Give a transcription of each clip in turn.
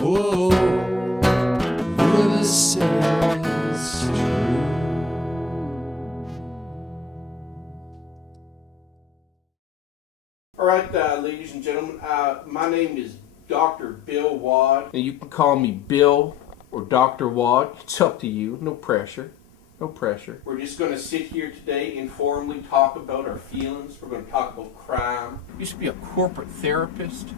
Oh, whoever says true. All right, ladies and gentlemen, my name is Dr. Bill Wad. And you can call me Bill or Dr. Wad. It's up to you. No pressure. No pressure. We're just going to sit here today, informally talk about our feelings. We're going to talk about crime. I used to be a corporate therapist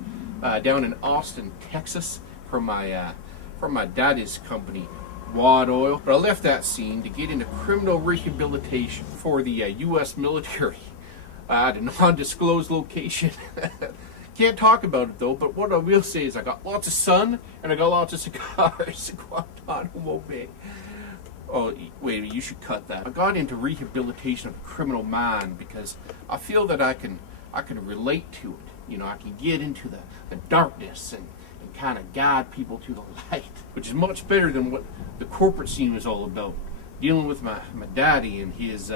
down in Austin, Texas, for my daddy's company, Wad Oil. But I left that scene to get into criminal rehabilitation for the U.S. military at a non-disclosed location. Can't talk about it though, but what I will say is I got lots of sun and I got lots of cigars. Guantanamo Bay. Oh, wait, you should cut that. I got into rehabilitation of a criminal mind because I feel that I can relate to it. You know, I can get into the darkness and kind of guide people to the light, which is much better than what the corporate scene was all about. Dealing with my daddy and his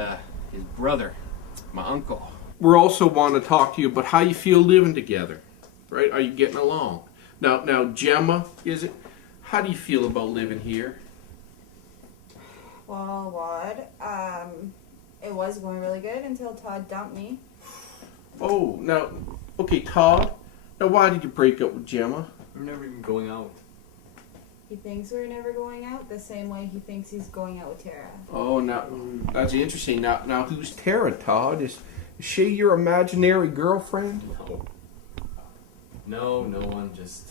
brother, my uncle. We also want to talk to you about how you feel living together, right? Are you getting along? Now, Gemma, is it? How do you feel about living here? Well, Wad, it was going really good until Todd dumped me. Oh, now, okay, Todd. Now, why did you break up with Gemma? We're never even going out. He thinks we're never going out the same way he thinks he's going out with Tara. Oh, now that's interesting. Now, who's Tara, Todd? Is she your imaginary girlfriend? No, no one. Just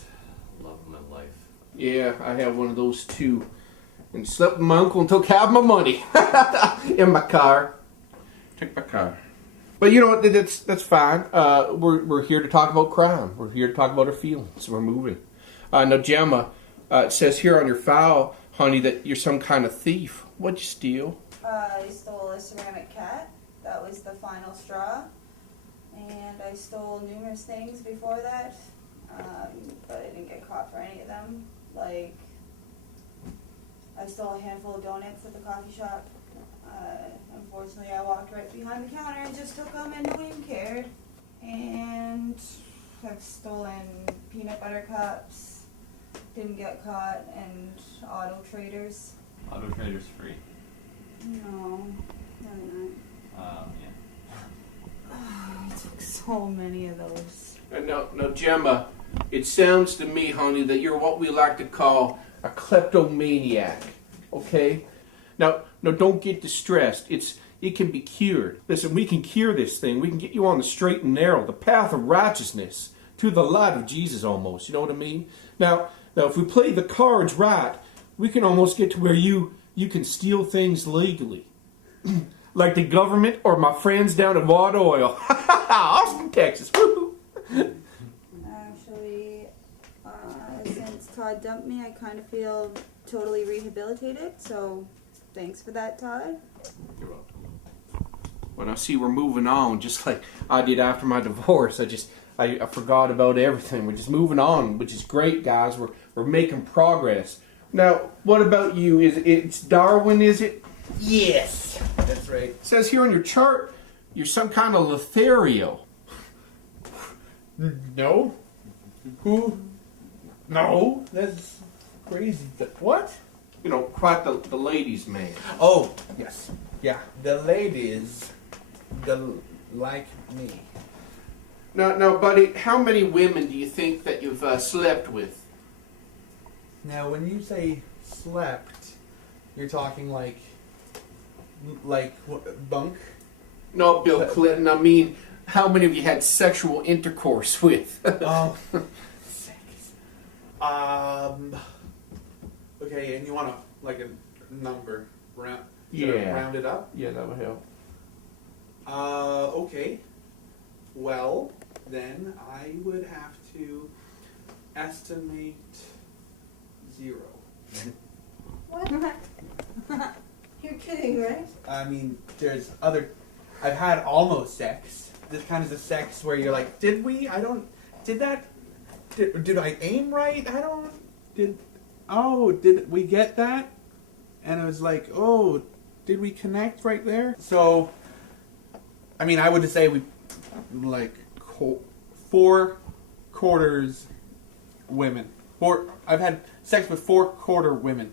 love of my life. Yeah, I have one of those too. And slept with my uncle and took half my money in my car. Took my car. But you know what? That's fine. We're here to talk about crime. We're here to talk about our feelings. We're moving. Now, Gemma, it says here on your file, honey, that you're some kind of thief. What'd you steal? I stole a ceramic cat. That was the final straw. And I stole numerous things before that. But I didn't get caught for any of them. Like, I stole a handful of donuts at the coffee shop. Unfortunately, I walked right behind the counter and just took them and no one even cared. And I've stolen peanut butter cups, didn't get caught, and Auto Traders. Auto Trader's free. No, they're not. Yeah. I took so many of those. Now, Gemma, it sounds to me, honey, that you're what we like to call a kleptomaniac. Okay? Now, don't get distressed. It can be cured. Listen, we can cure this thing. We can get you on the straight and narrow, the path of righteousness, to the light of Jesus almost. You know what I mean? Now, if we play the cards right, we can almost get to where you can steal things legally. Like the government or my friends down at Wad Oil. Austin, Texas. Woo-hoo. Actually, since Todd dumped me, I kind of feel totally rehabilitated, so thanks for that, Todd. You're welcome. Well, now see, we're moving on, just like I did after my divorce. I forgot about everything. We're just moving on, which is great, guys. We're making progress. Now, what about you? It's Darwin, is it? Yes, that's right. It says here on your chart, you're some kind of Lothario. No. Who? No, that's crazy. What? You know, quite the ladies' man. Oh, yes. Yeah, the ladies, like me. Now, buddy, how many women do you think that you've slept with? Now, when you say slept, you're talking like what, bunk? No, Bill Clinton. I mean, how many of you had sexual intercourse with? Oh, sex. Okay, and you want a number round? Round it up. Yeah, that would help. Okay. Well, then I would have to estimate 0. What? You're kidding, right? I mean, there's other. I've had almost sex. This kind of the sex where you're like, did we? I don't. Did that? Did I aim right? I don't. Did we get that? And it was like, oh, did we connect right there? So, I mean, I would say we, like, 4 quarters women. I've had sex with 4-quarter women.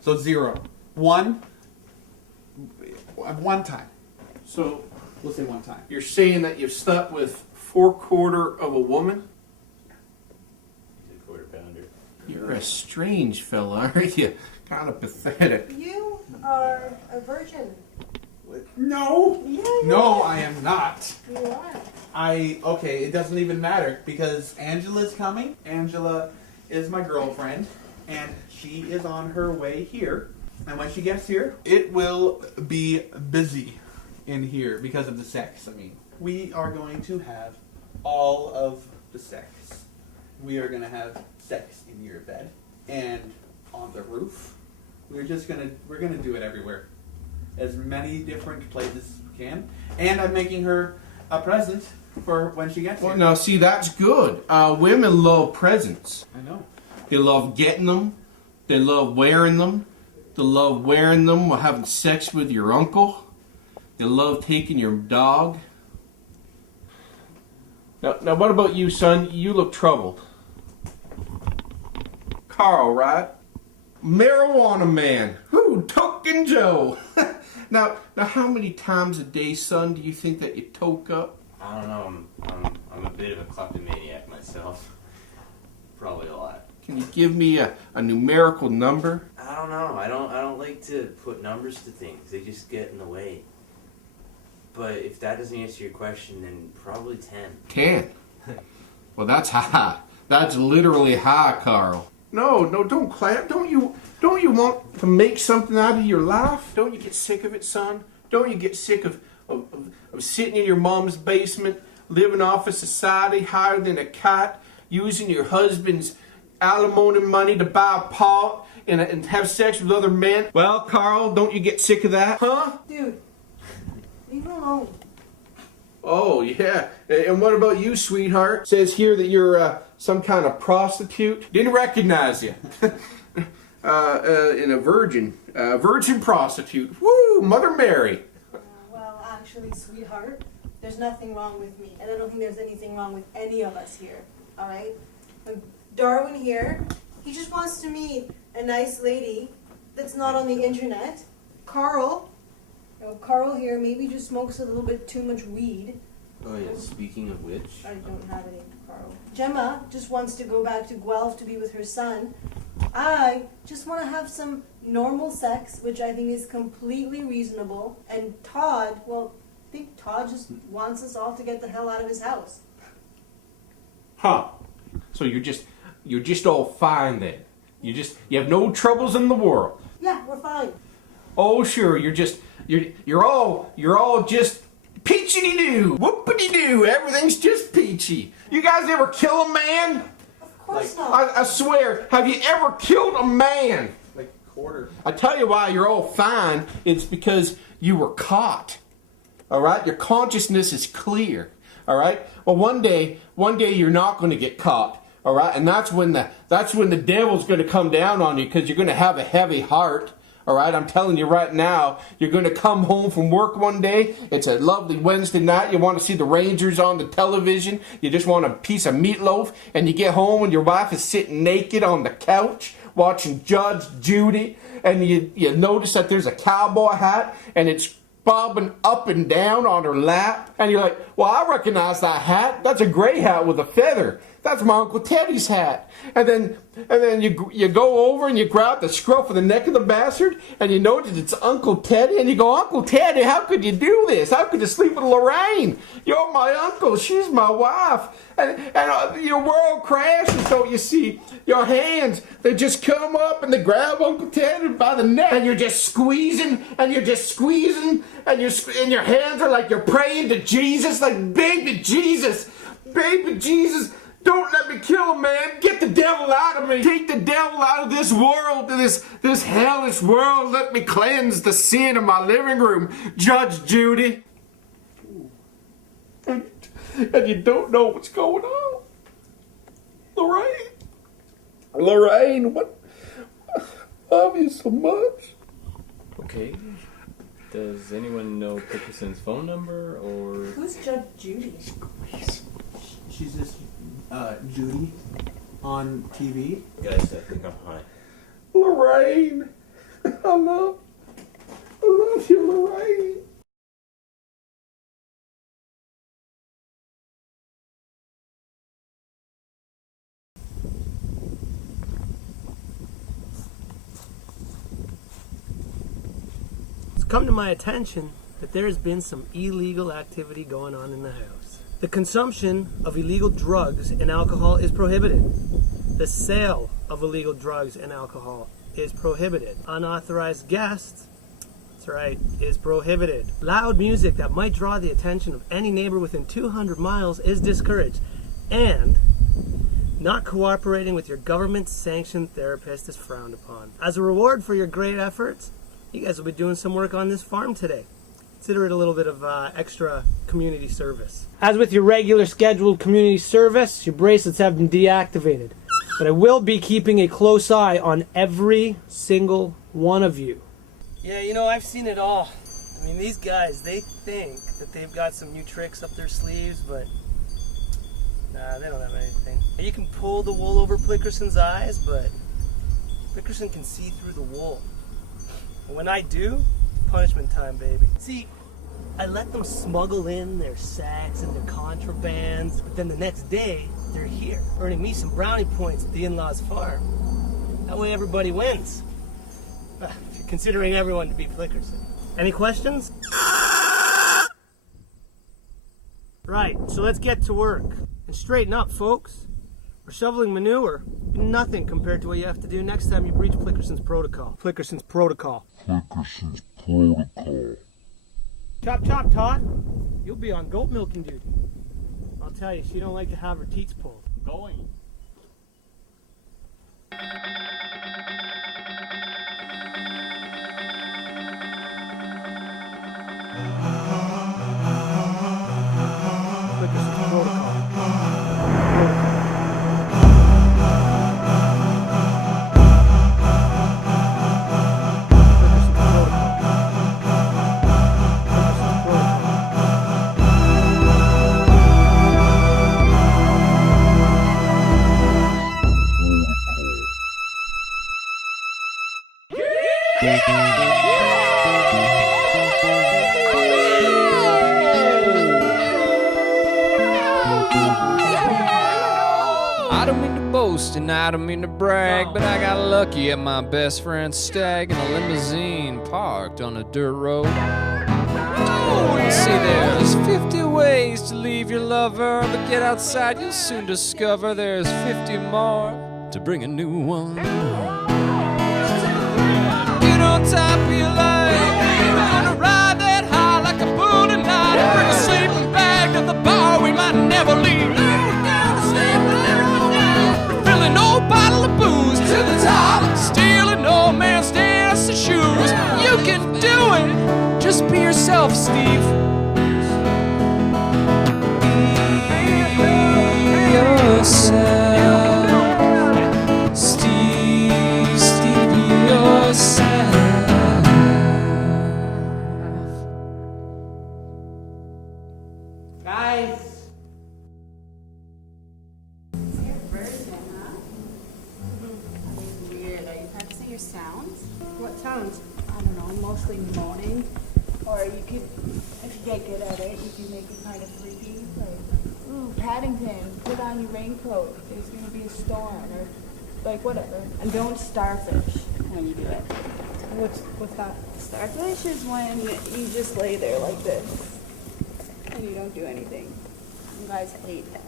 So 0. One time. So We'll say one time. you're saying that you've slept with 4/4 of a woman? He's a quarter pounder. You're a strange fella, aren't you? Kind of pathetic. You are a virgin. No. Yeah, No, I am not. you are. Okay, it doesn't even matter because Angela's coming. Angela is my girlfriend, and she is on her way here. And when she gets here, it will be busy in here because of the sex. I mean, we are going to have all of the sex. We are going to have sex in your bed and on the roof. We're gonna do it everywhere, as many different places as we can. And I'm making her a present for when she gets Well, here. now, see, that's good. Women love presents. I know. They love getting them. They love wearing them. They love wearing them while having sex with your uncle. They love taking your dog. Now, what about you, son? You look troubled. Carl, right? Marijuana man. Who? Token Joe. Now, how many times a day, son, do you think that you toke up? I don't know. I'm a bit of a kleptomaniac myself. Probably a lot. Can you give me a numerical number? I don't know. I don't like to put numbers to things. They just get in the way. But if that doesn't answer your question, then probably 10. 10. Well, that's high. That's literally high, Carl. No, don't clap. Don't you want to make something out of your life? Don't you get sick of it, son? Don't you get sick of sitting in your mom's basement, living off of society higher than a cat, using your husband's alimony money to buy a pot and have sex with other men? Well, Carl, don't you get sick of that? Huh? Dude, leave her alone. Oh, yeah. And what about you, sweetheart? Says here that you're some kind of prostitute. Didn't recognize you. And a virgin. Virgin prostitute. Woo! Mother Mary. Well, actually, sweetheart, there's nothing wrong with me. And I don't think there's anything wrong with any of us here. Alright? Darwin here, he just wants to meet a nice lady that's not on the internet. Carl here maybe just smokes a little bit too much weed. Oh yeah. Speaking of which, I don't have any, Carl. Gemma just wants to go back to Guelph to be with her son. I just want to have some normal sex, which I think is completely reasonable. And Todd, well, I think Todd just wants us all to get the hell out of his house. Huh. So you're just all fine then. You have no troubles in the world. Yeah, we're fine. Oh sure, you're all just peachy-doo, whoopity-doo. Everything's just peachy. You guys ever kill a man? Of course not. I swear, have you ever killed a man? Like quarter. I tell you why you're all fine. It's because you were caught. All right? Your consciousness is clear. All right? Well, one day you're not going to get caught. All right? And that's when the devil's going to come down on you because you're going to have a heavy heart. All right? I'm telling you right now, you're going to come home from work one day. It's a lovely Wednesday night. You want to see the Rangers on the television. You just want a piece of meatloaf. And you get home and your wife is sitting naked on the couch watching Judge Judy. And you notice that there's a cowboy hat and it's bobbing up and down on her lap. And you're like, well, I recognize that hat. That's a gray hat with a feather. That's my Uncle Teddy's hat. And then you go over and you grab the scruff of the neck of the bastard and you notice it's Uncle Teddy and you go, Uncle Teddy, how could you do this? How could you sleep with Lorraine? You're my uncle. She's my wife. And your world crashes, so you see your hands, they just come up and they grab Uncle Teddy by the neck and you're just squeezing and you're just squeezing and your hands are like you're praying to Jesus, like baby Jesus, don't let me kill a man. Get the devil out of me. Take the devil out of this world, this hellish world. Let me cleanse the sin of my living room, Judge Judy. And you don't know what's going on. Lorraine, what? I love you so much. Okay. Does anyone know Peterson's phone number or? Who's Judge Judy? She's just Judy. on TV. Guys, I think I'm high. Lorraine, I love you, Lorraine. It's come to my attention that there has been some illegal activity going on in the house. The consumption of illegal drugs and alcohol is prohibited. The sale of illegal drugs and alcohol is prohibited. Unauthorized guests, that's right, is prohibited. Loud music that might draw the attention of any neighbor within 200 miles is discouraged. And not cooperating with your government-sanctioned therapist is frowned upon. As a reward for your great efforts, you guys will be doing some work on this farm today. Consider it a little bit of extra community service. As with your regular scheduled community service, your bracelets have been deactivated. But I will be keeping a close eye on every single one of you. Yeah, you know, I've seen it all. I mean, these guys, they think that they've got some new tricks up their sleeves, but nah, they don't have anything. You can pull the wool over Plickerson's eyes, but Plickerson can see through the wool. And when I do, punishment time, baby. See, I let them smuggle in their sacks and their contrabands, but then the next day, they're here, earning me some brownie points at the in-laws farm. That way everybody wins. If you're considering everyone to be Plickerson. Any questions? Right, so let's get to work. And straighten up, folks. We're shoveling manure. Nothing compared to what you have to do next time you breach Plickerson's protocol. Plickerson's protocol. Plickerson's protocol. Chop chop, Todd. You'll be on goat milking duty. I'll tell you, she don't like to have her teats pulled. Going. Plickerson's protocol. I don't mean to boast and I don't mean to brag, but I got lucky at my best friend's stag in a limousine parked on a dirt road. You see, there's 50 ways to leave your lover, but get outside, you'll soon discover there's 50 more to bring a new one. Get on top of your life, gonna ride that high like a bull tonight. Bring a sleeping bag to the bar, we might never leave. Refilling old bottle of booze to the top, stealing old man's dancing shoes. You can do it, just be yourself, Steve. Be yourself, Steve, be yourself. Guys! It's your version, huh? Weird. Are you practicing your sounds? What sounds? I don't know, mostly moaning. Or you could, if you get good at it, you can make it kind of freaky. Like, ooh, Paddington, put on your raincoat. There's going to be a storm. Or, like, whatever. And don't starfish when you do it. What's that? Starfish is when you just lay there like this. And you don't do anything. You guys hate that.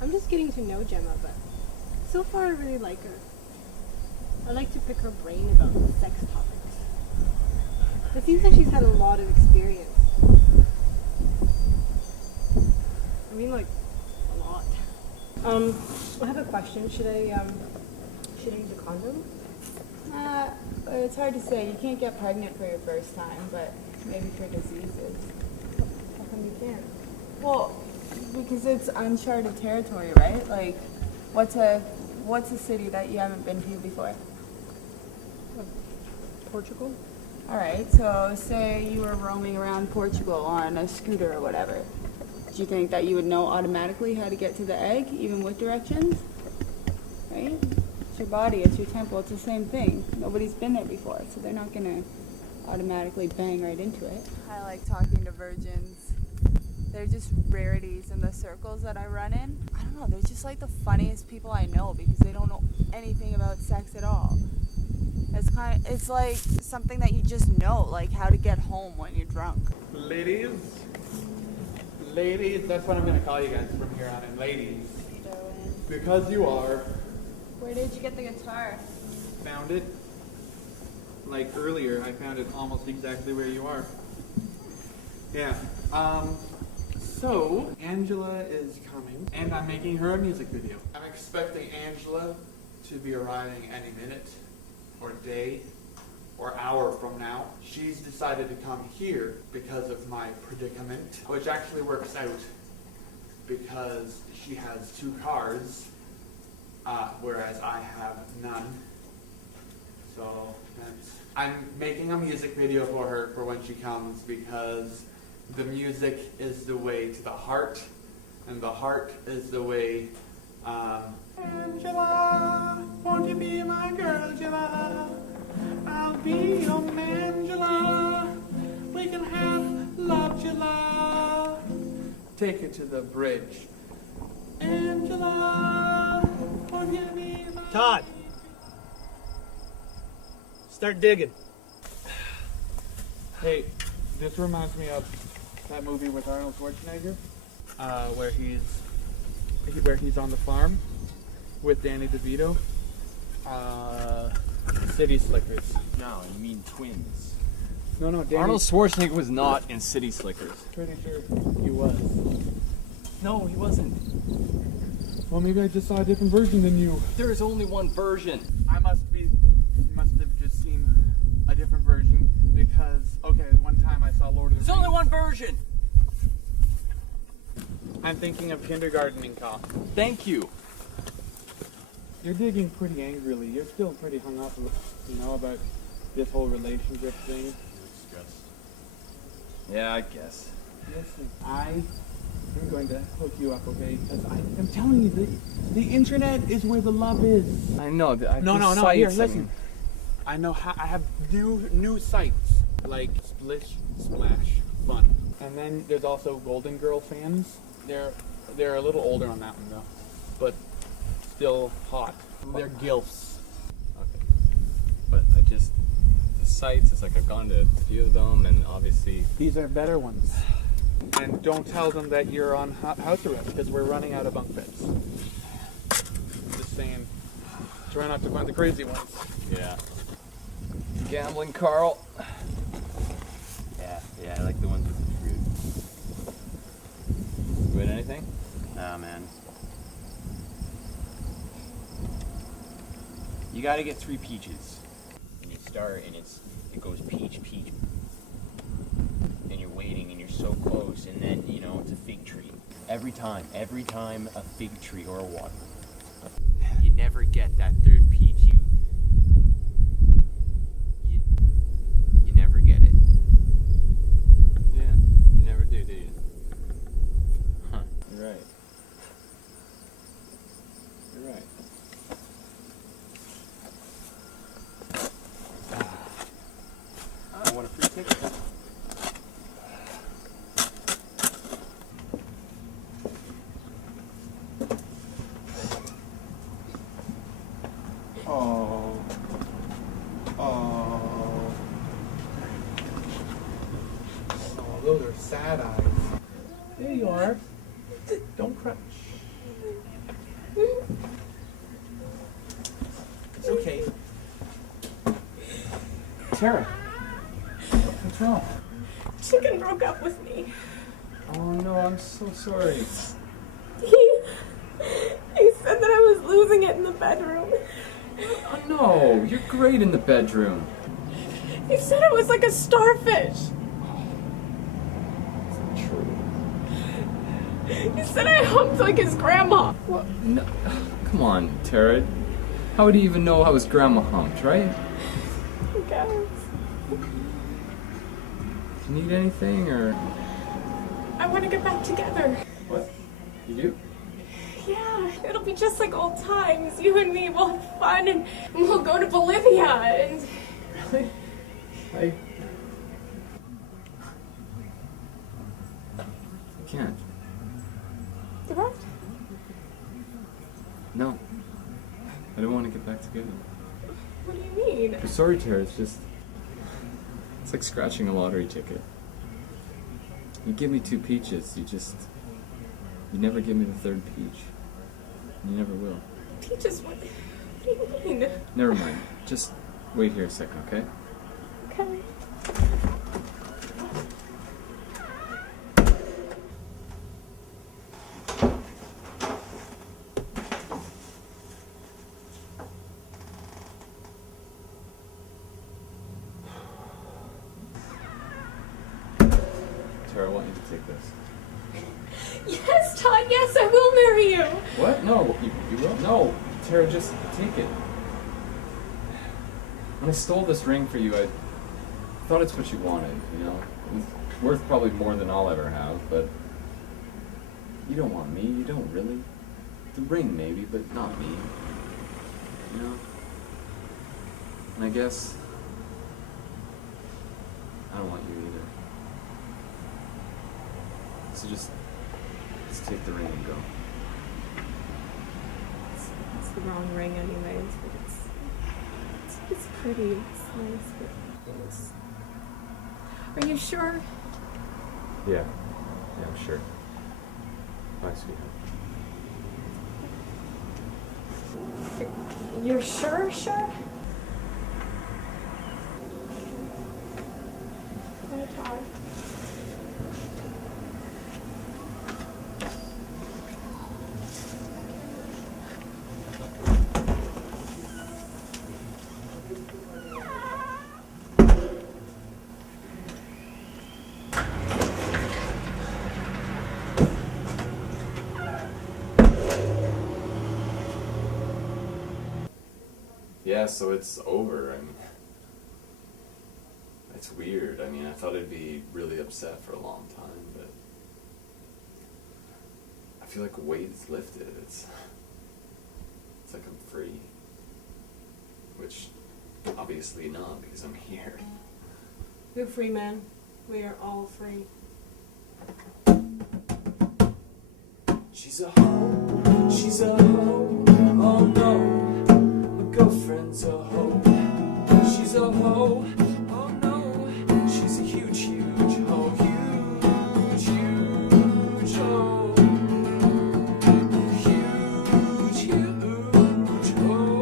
I'm just getting to know Gemma, but so far I really like her. I like to pick her brain about sex topics. It seems like she's had a lot of experience. I mean, like, a lot. I have a question. Should I use a condom? It's hard to say. You can't get pregnant for your first time, but maybe for diseases. How come you can't? Well, because it's uncharted territory, right? Like, what's a city that you haven't been to before? Portugal? All right, so say you were roaming around Portugal on a scooter or whatever. Do you think that you would know automatically how to get to the egg, even with directions? Right? It's your body, it's your temple, it's the same thing. Nobody's been there before, so they're not gonna automatically bang right into it. I like talking to virgins. They're just rarities in the circles that I run in. I don't know, they're just like the funniest people I know because they don't know anything about sex at all. It's like something that you just know, like how to get home when you're drunk. Ladies, that's what I'm gonna call you guys from here on in, ladies. Because you are. Where did you get the guitar? Found it. Like earlier, I found it almost exactly where you are. Yeah. So, Angela is coming, and I'm making her a music video. I'm expecting Angela to be arriving any minute, or day, or hour from now. She's decided to come here because of my predicament, which actually works out because she has 2 cars, whereas I have none. So I'm making a music video for her for when she comes because the music is the way to the heart, and the heart is the way. Angela, won't you be my girl, Angela? I'll be your Angela. We can have love, Angela. Take it to the bridge. Angela, won't you be my... Todd! Start digging. Hey, this reminds me of that movie with Arnold Schwarzenegger, where he's on the farm with Danny DeVito. City Slickers. No, you mean Twins. No, Danny. Arnold Schwarzenegger was not in City Slickers. Pretty sure he was. No, he wasn't. Well, maybe I just saw a different version than you. There is only one version. I must have just seen a different version because, okay, one time I saw Lord of the Rings. There's only one version! I'm thinking of Kindergartening Cop. Thank you. You're digging pretty angrily. You're still pretty hung up, about this whole relationship thing. Stress. Yeah, I guess. Listen, I'm going to hook you up, okay? Because I'm telling you, the internet is where the love is. I know. No. Here, listen. I know I have new sites like Splish Splash Fun, and then there's also Golden Girl fans. They're a little older on that one though, but still hot. They're gilfs. Okay. But the sites, it's like I've gone to a few of them, and obviously... These are better ones. And don't tell them that you're on house arrest, because we're running out of bunk beds. Just saying. Try not to find the crazy ones. Yeah. Gambling, Carl. Yeah, I like the ones with the fruit. You win anything? Nah, man. You gotta get 3 peaches. And you start and it goes peach, and you're waiting and you're so close, and then, it's a fig tree. Every time a fig tree or a watermelon. You never get that 3rd peach. You never get it. Yeah, you never do you? Huh. You're right. You're right. I want a free ticket. Those are sad eyes. There you are. Don't cry. It's okay. Tara, what's wrong? Chicken broke up with me. Oh no, I'm so sorry. He said that I was losing it in the bedroom. Oh no, you're great in the bedroom. He said it was like a starfish. True. He said I humped like his grandma. What? No. Come on, Tara. How would he even know I was grandma humped, right? I guess. Do you need anything, or? I want to get back together. What? You do? Yeah, it'll be just like old times. You and me will have fun and we'll go to Bolivia and... Really? I can't. What? No. I don't want to get back together. What do you mean? I'm sorry, Tara, it's just... It's like scratching a lottery ticket. You give me 2 peaches, you never give me the 3rd peach. You never will. Peaches, what do you mean? Never mind. Just wait here a second, okay? Okay. Tara, I want you to take this. Yes, Todd, yes, I will marry you. What? No, you will? No, Tara, just take it. When I stole this ring for you, I thought it's what you wanted, you know? It's worth probably more than I'll ever have, but you don't want me, you don't really. The ring maybe, but not me. You know? And I guess I don't want you either. So just take the ring and go. It's the wrong ring anyways, but it's pretty, it's nice, but are you sure? Yeah, I'm sure. Bye, sweetheart. You're sure? Bye, Todd. Yeah, so it's over. I mean, it's weird. I mean, I thought I'd be really upset for a long time, but I feel like a weight is lifted. It's like I'm free, which obviously not because I'm here. You're free, man. We are all free. She's a hoe, she's a hoe, oh no, my girlfriend's a hoe. She's a hoe, oh no, she's a huge, huge hoe, huge, huge hoe. Huge, huge hoe.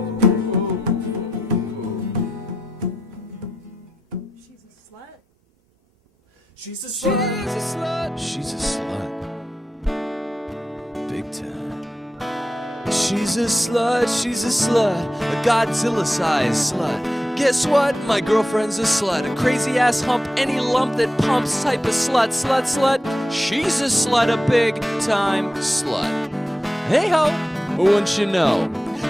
She's a slut. She's a slut. She's a slut. Big time. She's a slut, a Godzilla-sized slut. Guess what? My girlfriend's a slut. A crazy-ass hump, any lump that pumps type of slut. She's a slut, a big-time slut. Hey-ho, wouldn't you know?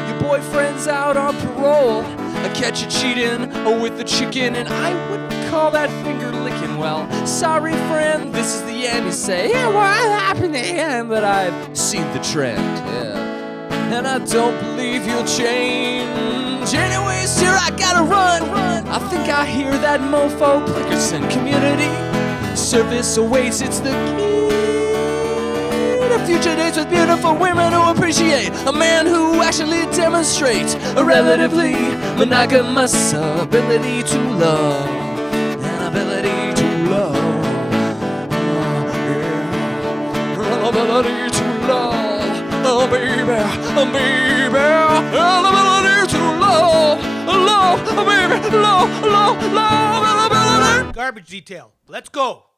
Your boyfriend's out on parole. I catch you cheating with the chicken, and I wouldn't call that finger licking well. Sorry, friend, this is the end. You say, yeah, what happened to him? But I've seen the trend, yeah. And I don't believe you'll change. Anyways, here I gotta run. I think I hear that mofo Plickerson. Community service awaits. It's the key to future dates with beautiful women who appreciate a man who actually demonstrates a relatively monogamous ability to love. An ability to love. Yeah. Ability to love. Oh baby, baby, ability to love, baby, love. Garbage detail. Let's go.